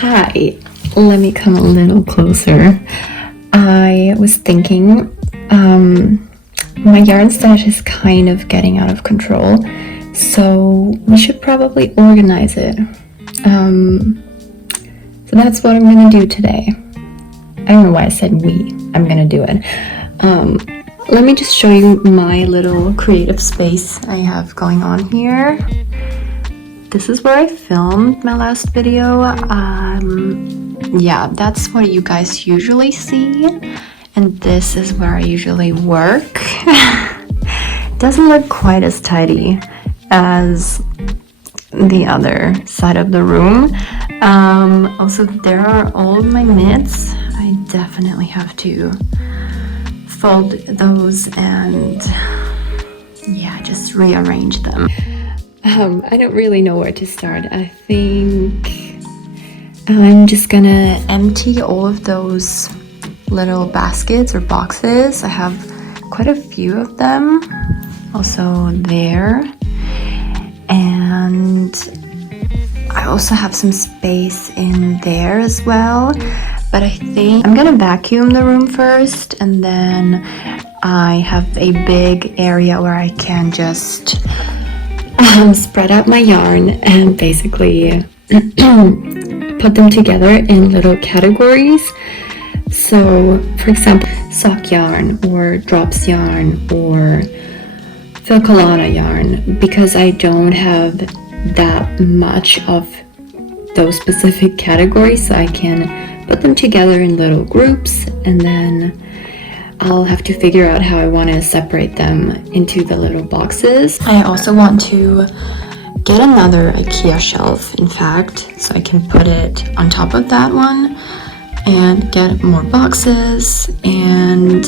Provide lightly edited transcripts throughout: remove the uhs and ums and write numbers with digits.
Hi, let me come a little closer. I was thinking, my yarn stash is kind of getting out of control, so we should probably organize it. So that's what I'm gonna do today. I don't know why I said we. I'm gonna do it. Let me just show you my little creative space I have going on here. This is where I filmed my last video. Yeah, that's what you guys usually see. And this is where I usually work. Doesn't look quite as tidy as the other side of the room. Also, there are all of my knits. I definitely have to fold those and yeah, just rearrange them. I don't really know where to start. I think I'm just gonna empty all of those little baskets or boxes. I have quite a few of them also there, and I also have some space in there as well, but I think I'm gonna vacuum the room first, and then I have a big area where I can just spread out my yarn and basically put them together in little categories. So for example, sock yarn or drops yarn or Filcolana yarn, because I don't have that much of those specific categories, so I can put them together in little groups, and then I'll have to figure out how I want to separate them into the little boxes. I also want to get another IKEA shelf, in fact, so I can put it on top of that one and get more boxes. And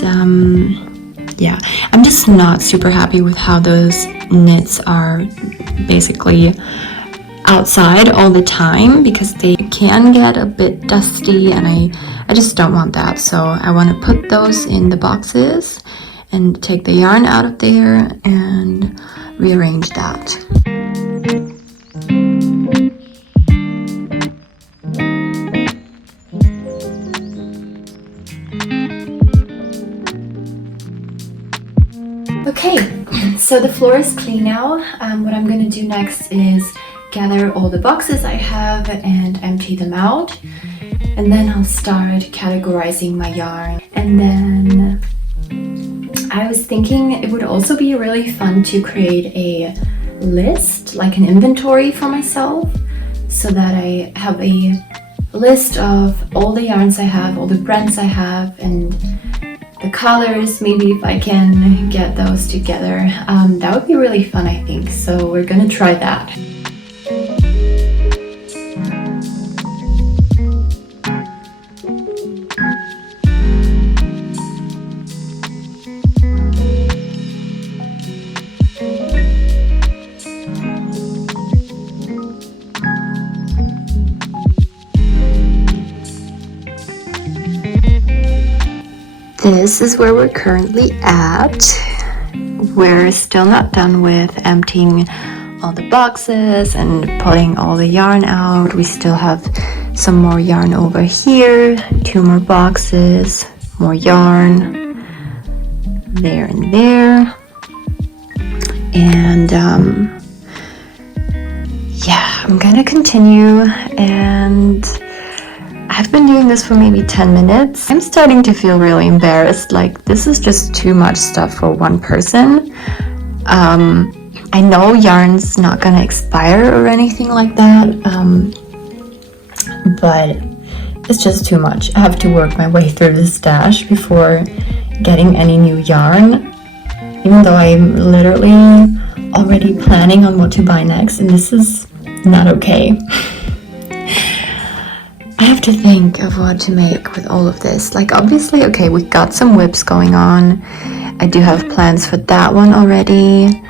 yeah, I'm just not super happy with how those knits are basically outside all the time, because they can get a bit dusty, and I just don't want that. So I want to put those in the boxes and take the yarn out of there and rearrange that. Okay, so the floor is clean now. What I'm going to do next is gather all the boxes I have and empty them out, and then I'll start categorizing my yarn. And then I was thinking it would also be really fun to create a list, like an inventory for myself, so that I have a list of all the yarns I have, all the brands I have, and the colors, maybe if I can get those together. That would be really fun, I think, so we're gonna try that. This is where we're currently at. We're still not done with emptying all the boxes and pulling all the yarn out. We still have some more yarn over here, 2 more boxes, more yarn there and there. And yeah, I'm gonna continue, and I've been doing this for maybe 10 minutes. I'm starting to feel really embarrassed, like this is just too much stuff for one person. I know yarn's not gonna expire or anything like that, but it's just too much. I have to work my way through the stash before getting any new yarn, even though I'm literally already planning on what to buy next, and this is not okay. I have to think of what to make with all of this. Like, obviously, okay, we got some whips going on. I do have plans for that one already.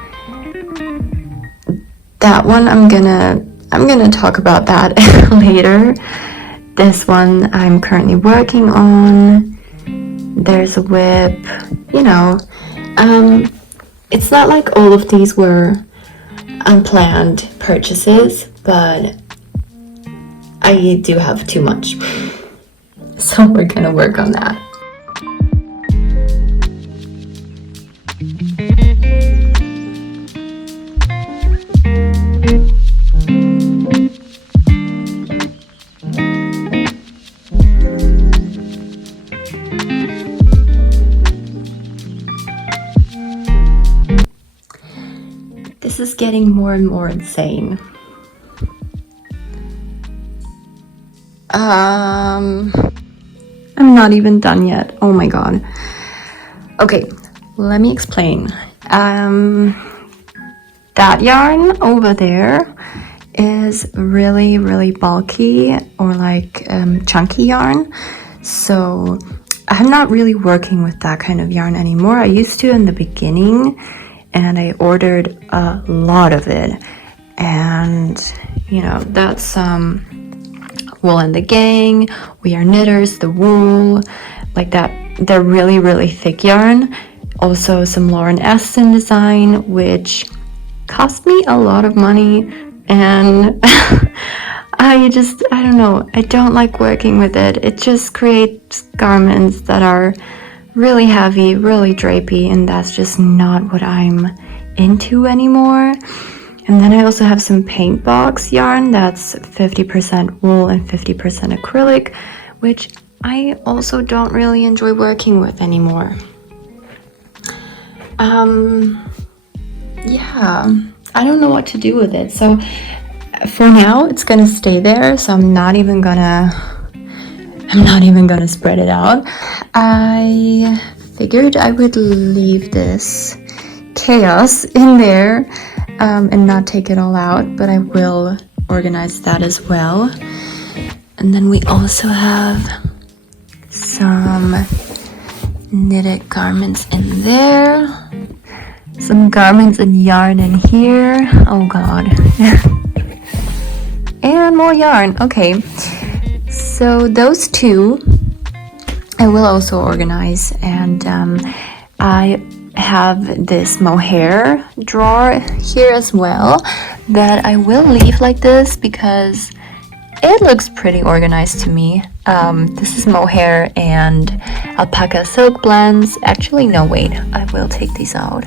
That one, I'm gonna talk about that later. This one I'm currently working on. There's a whip, you know. It's not like all of these were unplanned purchases, but I do have too much. So we're gonna work on that. This is getting more and more insane. I'm not even done yet. Oh my god. Okay, let me explain. That yarn over there is really, really bulky or like chunky yarn. So I'm not really working with that kind of yarn anymore. I used to in the beginning, and I ordered a lot of it. And you know, that's Wool and the Gang, We Are Knitters, the wool, like that. They're really, really thick yarn. Also some Lauren Aston design, which cost me a lot of money, and I don't know, I don't like working with it. It just creates garments that are really heavy, really drapey, and that's just not what I'm into anymore. And then I also have some paint box yarn that's 50% wool and 50% acrylic, which I also don't really enjoy working with anymore. Yeah, I don't know what to do with it. So for now, it's gonna stay there. So I'm not even gonna spread it out. I figured I would leave this chaos in there and not take it all out, but I will organize that as well. And then we also have some knitted garments in there, some garments and yarn in here. Oh god. And more yarn. Okay, so those two I will also organize, and I have this mohair drawer here as well that I will leave like this because it looks pretty organized to me. This is mohair and alpaca silk blends. Actually, no, wait, I will take these out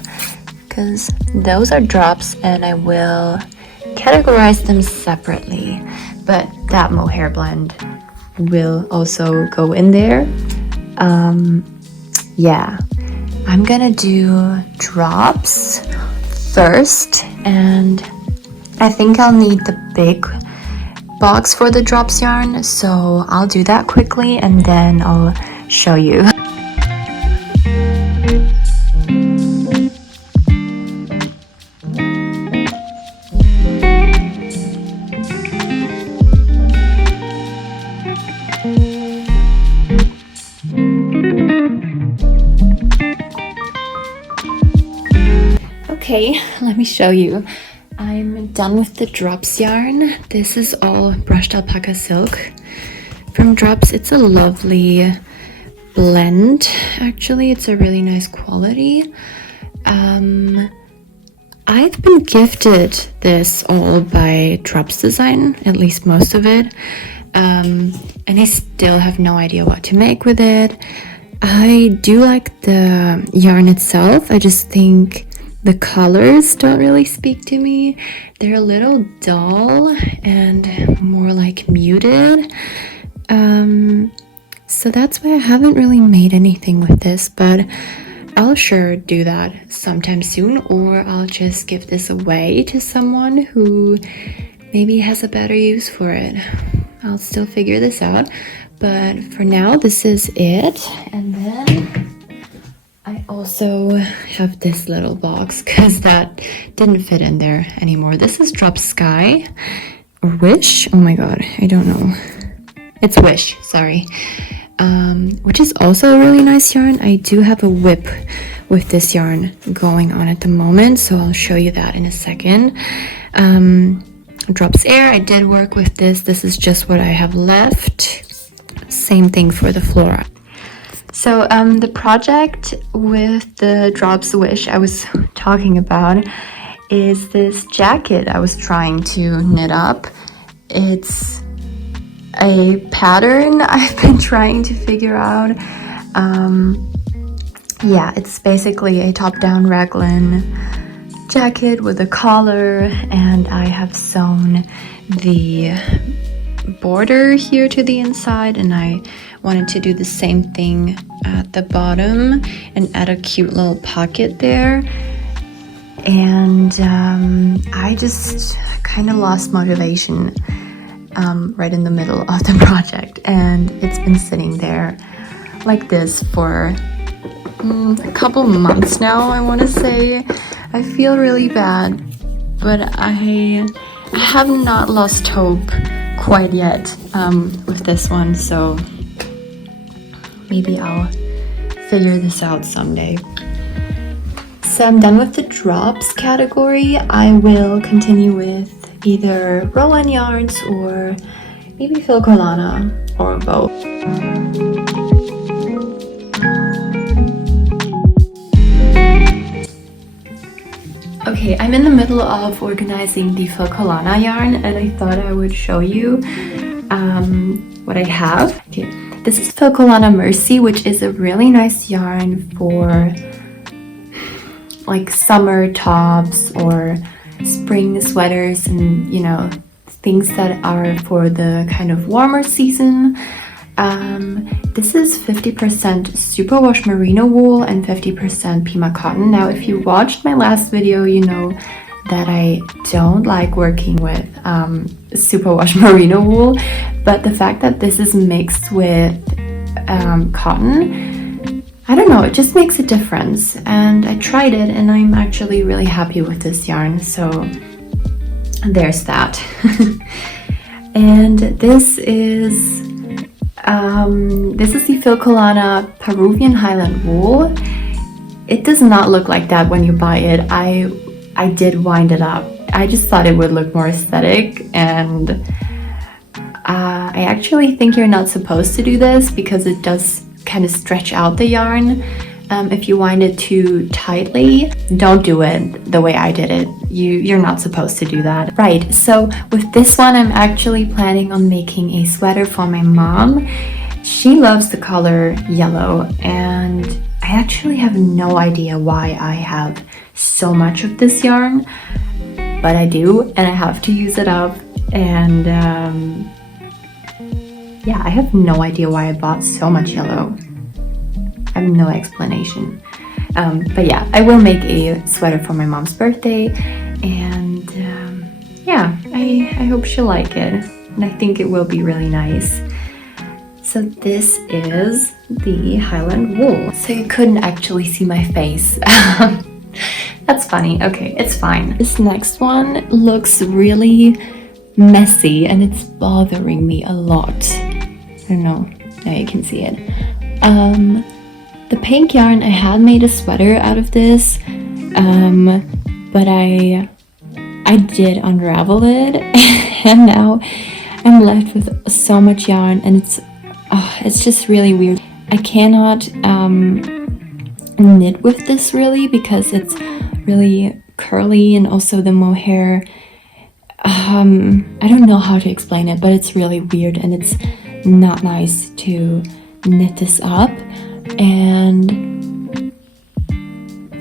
because those are drops and I will categorize them separately, but that mohair blend will also go in there. Yeah, I'm gonna do drops first, and I think I'll need the big box for the drops yarn, so I'll do that quickly and then I'll show you. Okay, let me show you. I'm done with the drops yarn. This is all brushed alpaca silk from Drops. It's a lovely blend, actually. It's a really nice quality. I've been gifted this all by Drops Design, at least most of it, and I still have no idea what to make with it. I do like the yarn itself. I just think the colors don't really speak to me. They're a little dull and more like muted. So that's why I haven't really made anything with this, but I'll sure do that sometime soon, or I'll just give this away to someone who maybe has a better use for it. I'll still figure this out, but for now this is it. And then I also have this little box because that didn't fit in there anymore. This is Drop Sky or Wish. Oh my god, I don't know. It's Wish, sorry. Which is also a really nice yarn. I do have a whip with this yarn going on at the moment, so I'll show you that in a second. Drops Air, I did work with this. This is just what I have left. Same thing for the Flora. So the project with the Drops Wish I was talking about is this jacket I was trying to knit up. It's a pattern I've been trying to figure out. Yeah, it's basically a top-down raglan jacket with a collar, and I have sewn the border here to the inside, and I wanted to do the same thing at the bottom and add a cute little pocket there. And I just kind of lost motivation right in the middle of the project, and it's been sitting there like this for a couple months now, I want to say. I feel really bad, but I have not lost hope quite yet with this one, so maybe I'll figure this out someday. So I'm done with the drops category. I will continue with either roll-on yarns or maybe Filcolana or both. Okay, I'm in the middle of organizing the Filcolana yarn, and I thought I would show you what I have. Okay, this is Filcolana Mercy, which is a really nice yarn for like summer tops or spring sweaters, and you know, things that are for the kind of warmer season. This is 50% superwash merino wool and 50% Pima cotton. Now, if you watched my last video, you know that I don't like working with superwash merino wool, but the fact that this is mixed with cotton, I don't know, it just makes a difference. And I tried it, and I'm actually really happy with this yarn, so there's that. And this is the Filcolana Peruvian Highland wool. It does not look like that when you buy it. I did wind it up. I just thought it would look more aesthetic, and I actually think you're not supposed to do this because it does kind of stretch out the yarn. If you wind it too tightly, don't do it the way I did it. You're not supposed to do that. Right, so with this one, I'm actually planning on making a sweater for my mom. She loves the color yellow, and I actually have no idea why I have so much of this yarn, but I do, and I have to use it up. And yeah, I have no idea why I bought so much yellow. I have no explanation. But yeah, I will make a sweater for my mom's birthday, and yeah, I hope she'll like it, and I think it will be really nice. So this is the Highland wool. So you couldn't actually see my face. That's funny. Okay, it's fine. This next one looks really messy, and it's bothering me a lot. I don't know. Now you can see it. The pink yarn, I had made a sweater out of this, but I did unravel it, and now I'm left with so much yarn, and it's just really weird. I cannot knit with this really because it's really curly, and also the mohair, I don't know how to explain it, but it's really weird, and it's not nice to knit this up. And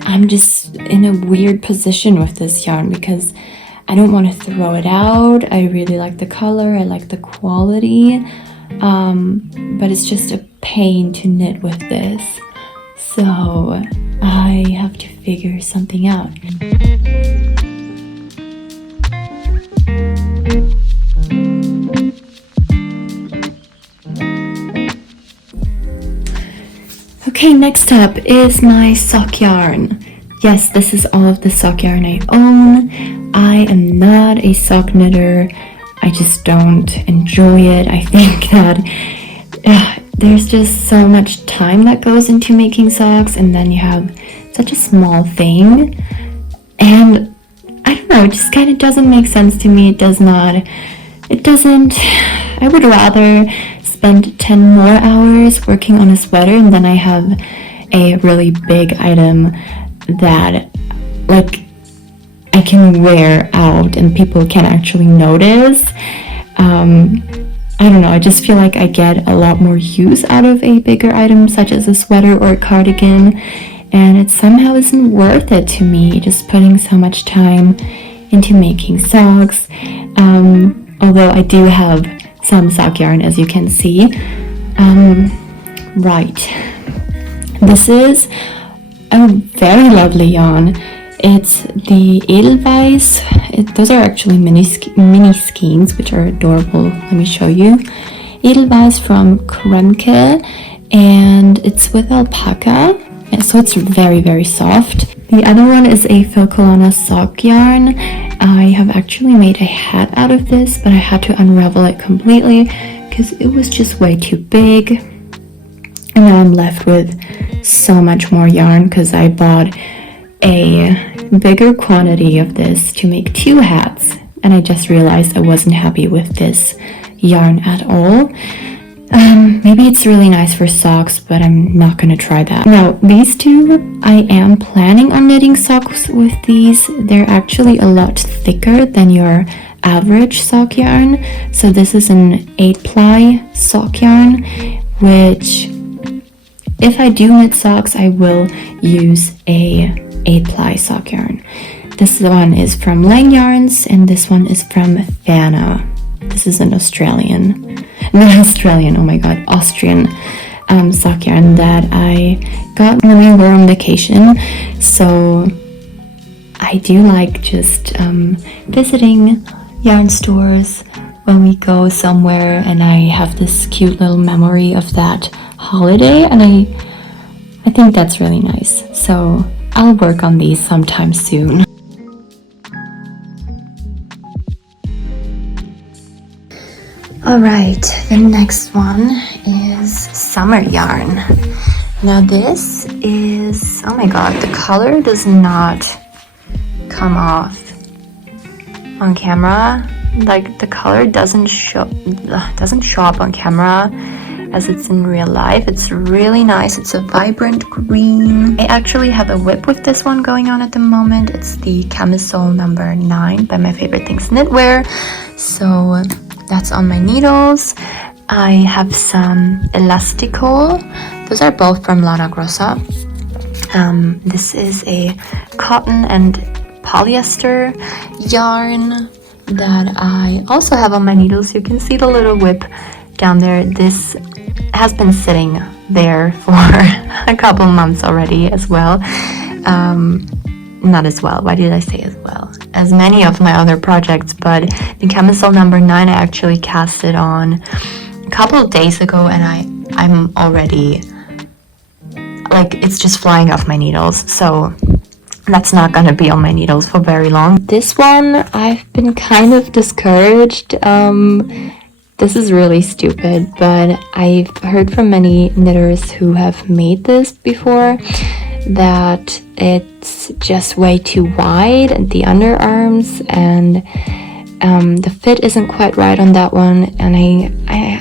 I'm just in a weird position with this yarn because I don't want to throw it out. I really like the color, I like the quality, but it's just a pain to knit with this. So I have to figure something out. Okay, next up is my sock yarn. Yes, this is all of the sock yarn I own. I am not a sock knitter. I just don't enjoy it. I think that there's just so much time that goes into making socks, and then you have such a small thing. And I don't know, it just kind of doesn't make sense to me. It doesn't. I would rather spend 10 more hours working on a sweater, and then I have a really big item that like I can wear out and people can actually notice. I don't know, I just feel like I get a lot more use out of a bigger item such as a sweater or a cardigan, and it somehow isn't worth it to me, just putting so much time into making socks. Although I do have some sock yarn, as you can see. Right, this is a very lovely yarn. It's the Edelweiss. Those are actually mini skeins, which are adorable. Let me show you. Edelweiss from Kremke, and it's with alpaca, and so it's very, very soft. The other one is a Filcolana sock yarn. I have actually made a hat out of this, but I had to unravel it completely because it was just way too big. And now I'm left with so much more yarn because I bought a bigger quantity of this to make 2 hats, and I just realized I wasn't happy with this yarn at all. Maybe it's really nice for socks, but I'm not gonna try that. Now, these two, I am planning on knitting socks with these. They're actually a lot thicker than your average sock yarn. So this is an 8-ply sock yarn, which if I do knit socks, I will use a 8-ply sock yarn. This one is from Lang Yarns, and this one is from Vanna. This is an Austrian sock yarn that I got when we were on vacation. So I do like just visiting yarn stores when we go somewhere, and I have this cute little memory of that holiday, and I think that's really nice. So I'll work on these sometime soon. Alright, the next one is summer yarn. Now this is, oh my god, the color does not come off on camera. Like, the color doesn't show up on camera as it's in real life. It's really nice. It's a vibrant green. I actually have a whip with this one going on at the moment. It's the camisole number 9 by My Favorite Things Knitwear. So that's on my needles. I have some elastico. Those are both from Lana Grossa. This is a cotton and polyester yarn that I also have on my needles. You can see the little whip down there. This has been sitting there for a couple months already as well. Not as well, why did I say as well? As many of my other projects, but the camisole number 9 I actually cast it on a couple of days ago, and I'm already, like, it's just flying off my needles, so that's not gonna be on my needles for very long. This one, I've been kind of discouraged. This is really stupid, but I've heard from many knitters who have made this before that it's just way too wide at the underarms, and the fit isn't quite right on that one, and I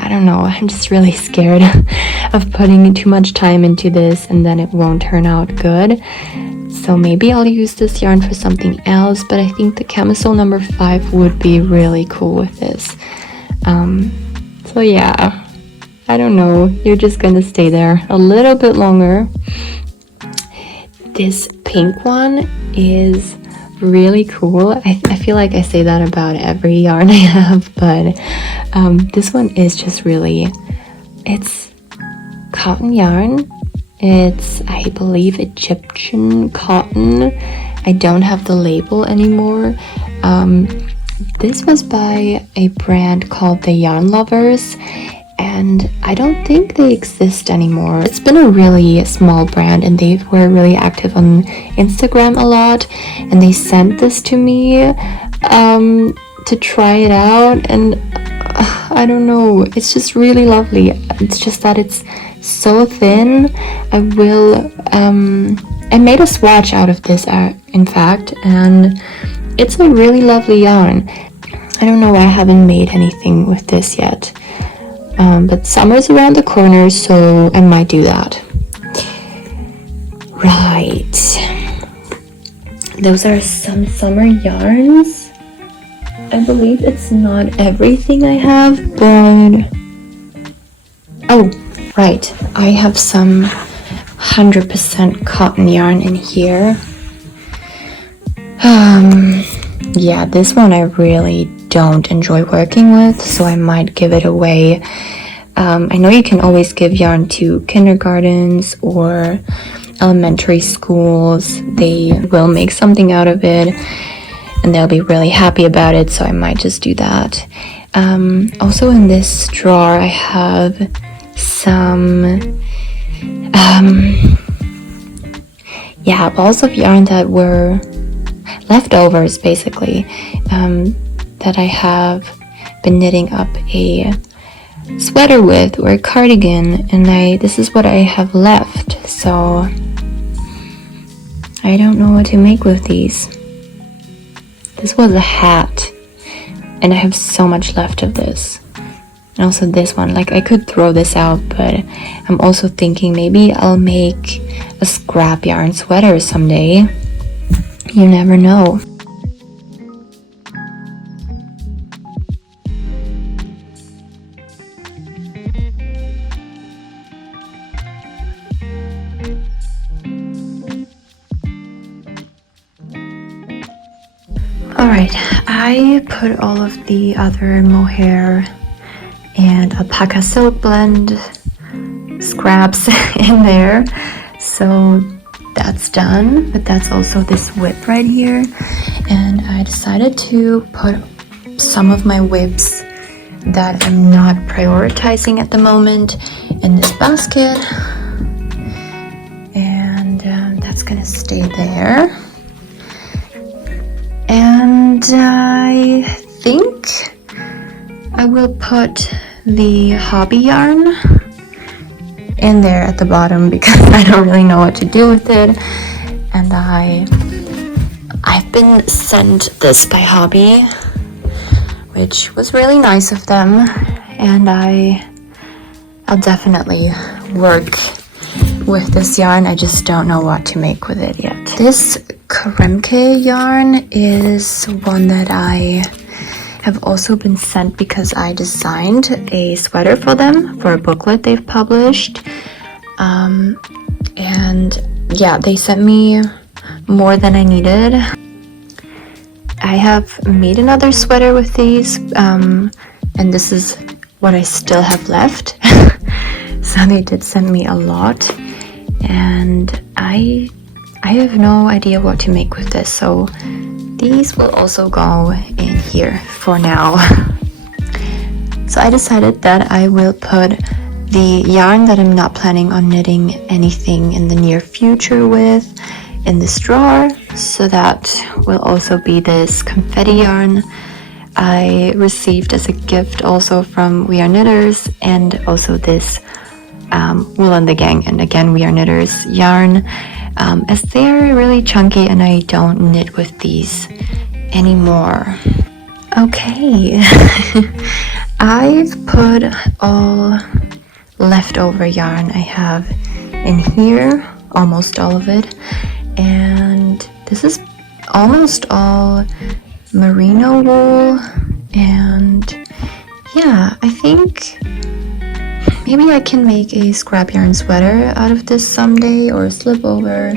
don't know, I'm just really scared of putting too much time into this and then it won't turn out good. So maybe I'll use this yarn for something else, but I think the camisole number 5 would be really cool with this. So yeah, I don't know, you're just gonna stay there a little bit longer. This pink one is really cool. I feel like I say that about every yarn I have, but this one is just really, it's cotton yarn. It's, I believe, Egyptian cotton. I don't have the label anymore. This was by a brand called the Yarn Lovers, and I don't think they exist anymore. It's been a really small brand, and they were really active on Instagram a lot, and they sent this to me to try it out, and I don't know, it's just really lovely. It's just that it's so thin. I made a swatch out of this, in fact, and it's a really lovely yarn. I don't know why I haven't made anything with this yet, but summer's around the corner, so I might do that. Right, those are some summer yarns. I believe it's not everything I have, but... Oh, right. I have some 100% cotton yarn in here. Yeah, this one I really don't enjoy working with, so I might give it away. I know you can always give yarn to kindergartens or elementary schools. They will make something out of it and they'll be really happy about it, so I might just do that. Also in this drawer I have some balls of yarn that were leftovers, basically, that I have been knitting up a sweater with, or a cardigan, and this is what I have left, so I don't know what to make with these. This was a hat, and I have so much left of this. And also this one, like, I could throw this out, but I'm also thinking maybe I'll make a scrap yarn sweater someday. You never know. Alright, I put all of the other mohair and alpaca silk blend scraps in there, so that's done. But that's also this whip right here, and I decided to put some of my whips that I'm not prioritizing at the moment in this basket, and that's gonna stay there. And I think I will put the hobby yarn in there at the bottom because I don't really know what to do with it. And I've been sent this by Hobby, which was really nice of them, and I'll definitely work with this yarn. I just don't know what to make with it yet. This Kremke yarn is one that I have also been sent because I designed a sweater for them for a booklet they've published. And yeah, they sent me more than I needed. I have made another sweater with these, and this is what I still have left. So they did send me a lot, and I have no idea what to make with this, so these will also go in here for now. So I decided that I will put the yarn that I'm not planning on knitting anything in the near future with in this drawer. So that will also be this confetti yarn I received as a gift also from We Are Knitters, and also this Wool and the Gang, and again We Are Knitters yarn, as they're really chunky and I don't knit with these anymore. Okay. I've put all leftover yarn I have in here, almost all of it, and this is almost all merino wool. And yeah, I think maybe I can make a scrap yarn sweater out of this someday, or a slip over,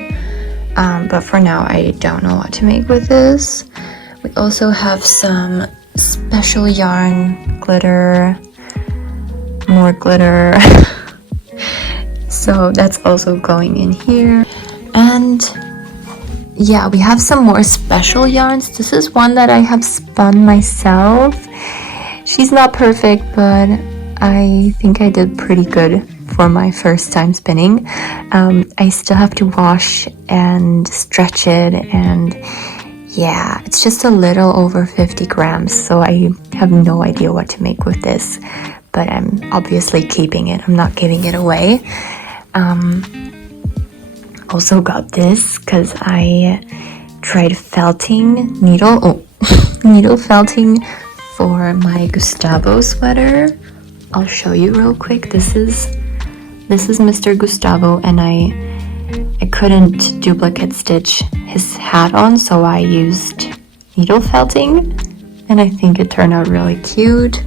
but for now I don't know what to make with this. We also have some special yarn glitter, more glitter. So that's also going in here. And yeah, we have some more special yarns. This is one that I have spun myself. She's not perfect, but I think I did pretty good for my first time spinning. I still have to wash and stretch it, and yeah, it's just a little over 50 grams, so I have no idea what to make with this, but I'm obviously keeping it. I'm not giving it away. Also got this because I tried felting needle felting for my Gustavo sweater. I'll show you real quick. This is Mr. Gustavo, and I couldn't duplicate stitch his hat on, so I used needle felting, and I think it turned out really cute.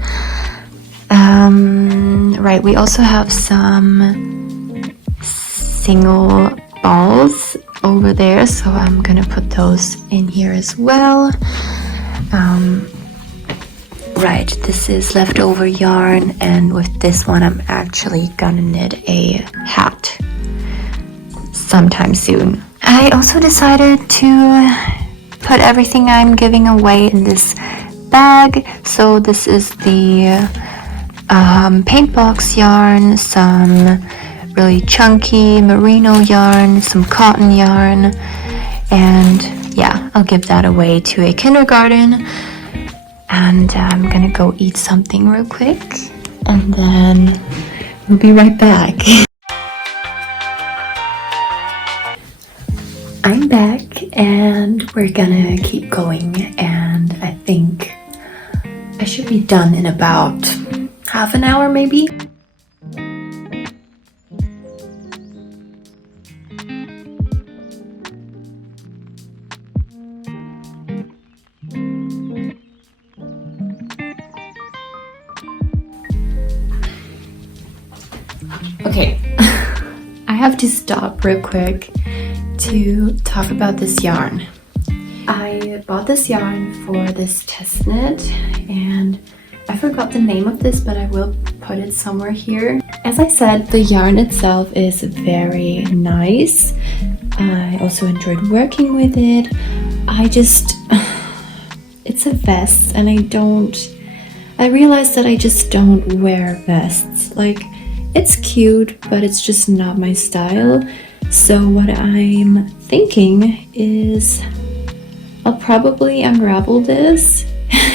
Right, we also have some single balls over there, so I'm gonna put those in here as well. Right, this is leftover yarn, and with this one I'm actually gonna knit a hat sometime soon. I also decided to put everything I'm giving away in this bag. So this is the paint box yarn, some really chunky merino yarn, some cotton yarn, and yeah, I'll give that away to a kindergarten. And I'm gonna go eat something real quick, and then we'll be right back. I'm back, and we're gonna keep going, and I think I should be done in about half an hour maybe. Okay, I have to stop real quick to talk about this yarn. I bought this yarn for this test knit, and I forgot the name of this, but I will put it somewhere here. As I said, the yarn itself is very nice. I also enjoyed working with it. It's a vest, and I realized that I just don't wear vests. Like, it's cute, but it's just not my style. So what I'm thinking is I'll probably unravel this,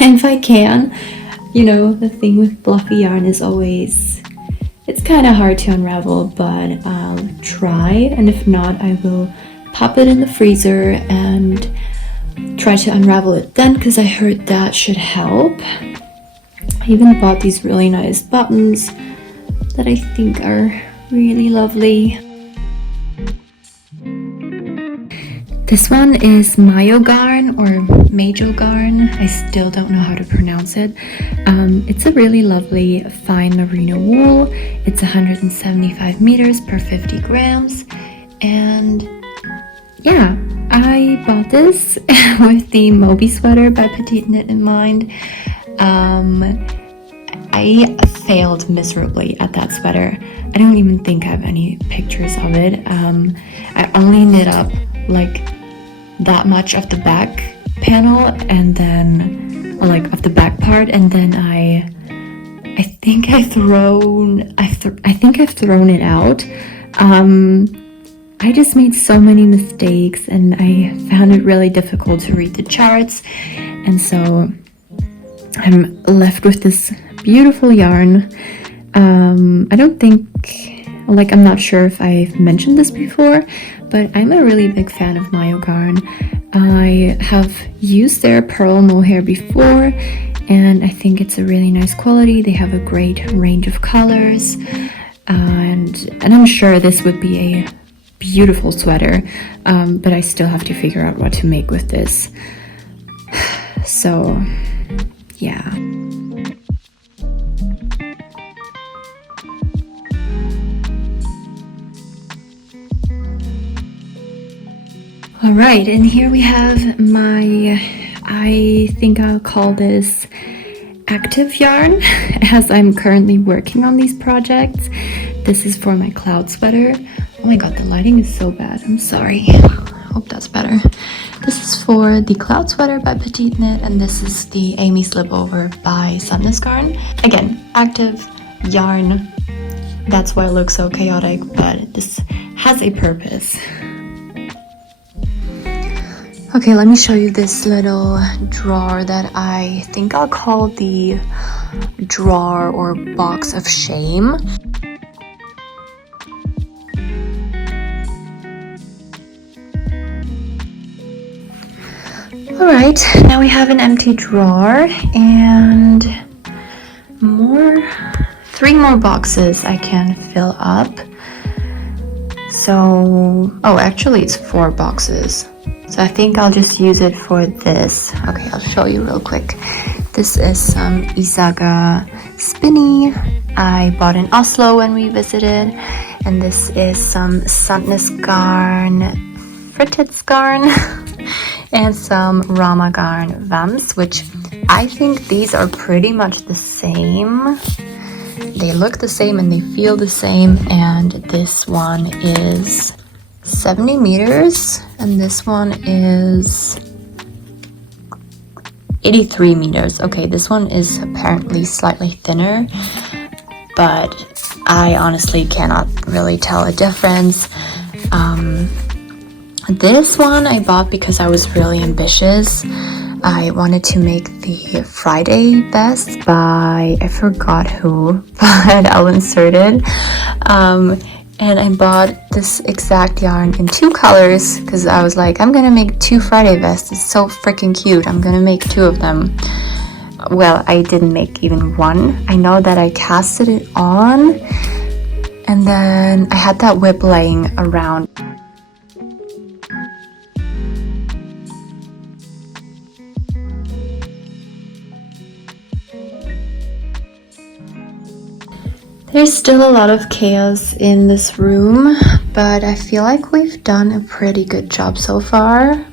and if I can. You know, the thing with fluffy yarn is always, it's kind of hard to unravel, but I'll try, and if not, I will pop it in the freezer and try to unravel it then, because I heard that should help. I even bought these really nice buttons that I think are really lovely. This one is Mayogarn or Majogarn. I still don't know how to pronounce it. It's a really lovely fine merino wool. It's 175 meters per 50 grams. And yeah, I bought this with the Moby sweater by Petite Knit in mind. I failed miserably at that sweater. I don't even think I have any pictures of it. I only knit up like that much of the back panel, and then like of the back part, and then I think I've thrown it out. I just made so many mistakes, and I found it really difficult to read the charts, and so I'm left with this beautiful yarn. I don't think, like, I'm not sure if I've mentioned this before, but I'm a really big fan of Mayogarn. I have used their pearl mohair before, and I think it's a really nice quality. They have a great range of colors, and I'm sure this would be a beautiful sweater, but I still have to figure out what to make with this. So, yeah. All right, and here we have my, I think I'll call this active yarn, as I'm currently working on these projects. This is for my cloud sweater. Oh my god, the lighting is so bad. I'm sorry. Hope that's better. This is for the cloud sweater by Petite Knit, and this is the Amy Slipover by Sundness Garn. Again, active yarn. That's why it looks so chaotic, but this has a purpose. Okay, let me show you this little drawer that I think I'll call the drawer or box of shame. Alright, now we have an empty drawer and three more boxes I can fill up. So, oh, actually it's 4 boxes. So I think I'll just use it for this. Okay, I'll show you real quick. This is some Isaga spinny I bought in Oslo when we visited, and this is some Sandnes garn, Fritteds garn, and some Rama garn Vams, which I think these are pretty much the same. They look the same and they feel the same, and this one is 70 meters and this one is 83 meters. Okay, this one is apparently slightly thinner, but I honestly cannot really tell a difference. This one I bought because I was really ambitious. I wanted to make the Friday vest by, I forgot who, but I'll insert it. And I bought this exact yarn in 2 colors because I was like, I'm gonna make 2 Friday vests. It's so freaking cute. I'm gonna make 2 of them. Well, I didn't make even one. I know that I casted it on and then I had that whip laying around. There's still a lot of chaos in this room, but I feel like we've done a pretty good job so far.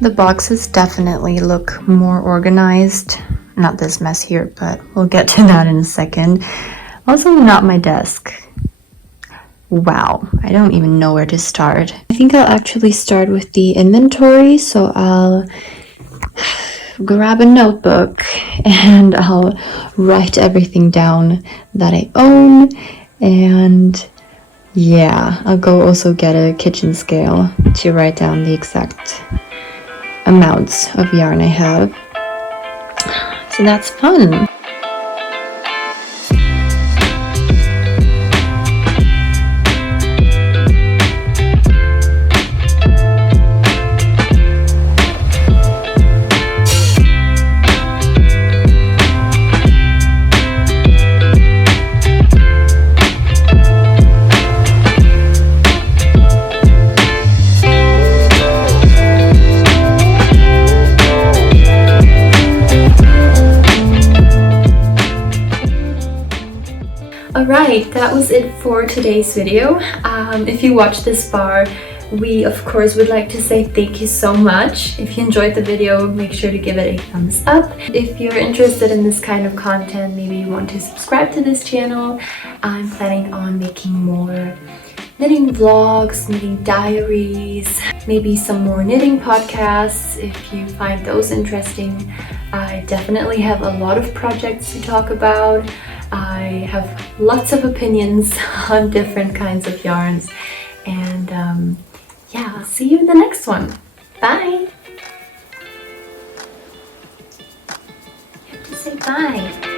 The boxes definitely look more organized. Not this mess here, but we'll get to that in a second. Also, not my desk. Wow, I don't even know where to start. I think I'll actually start with the inventory, so I'll grab a notebook and I'll write everything down that I own, and yeah, I'll go also get a kitchen scale to write down the exact amounts of yarn I have. So that's fun. Alright, that was it for today's video. If you watched this far, we of course would like to say thank you so much. If you enjoyed the video, make sure to give it a thumbs up. If you're interested in this kind of content, maybe you want to subscribe to this channel. I'm planning on making more knitting vlogs, knitting diaries, maybe some more knitting podcasts if you find those interesting. I definitely have a lot of projects to talk about. I have lots of opinions on different kinds of yarns, and yeah, I'll see you in the next one. Bye! You have to say bye.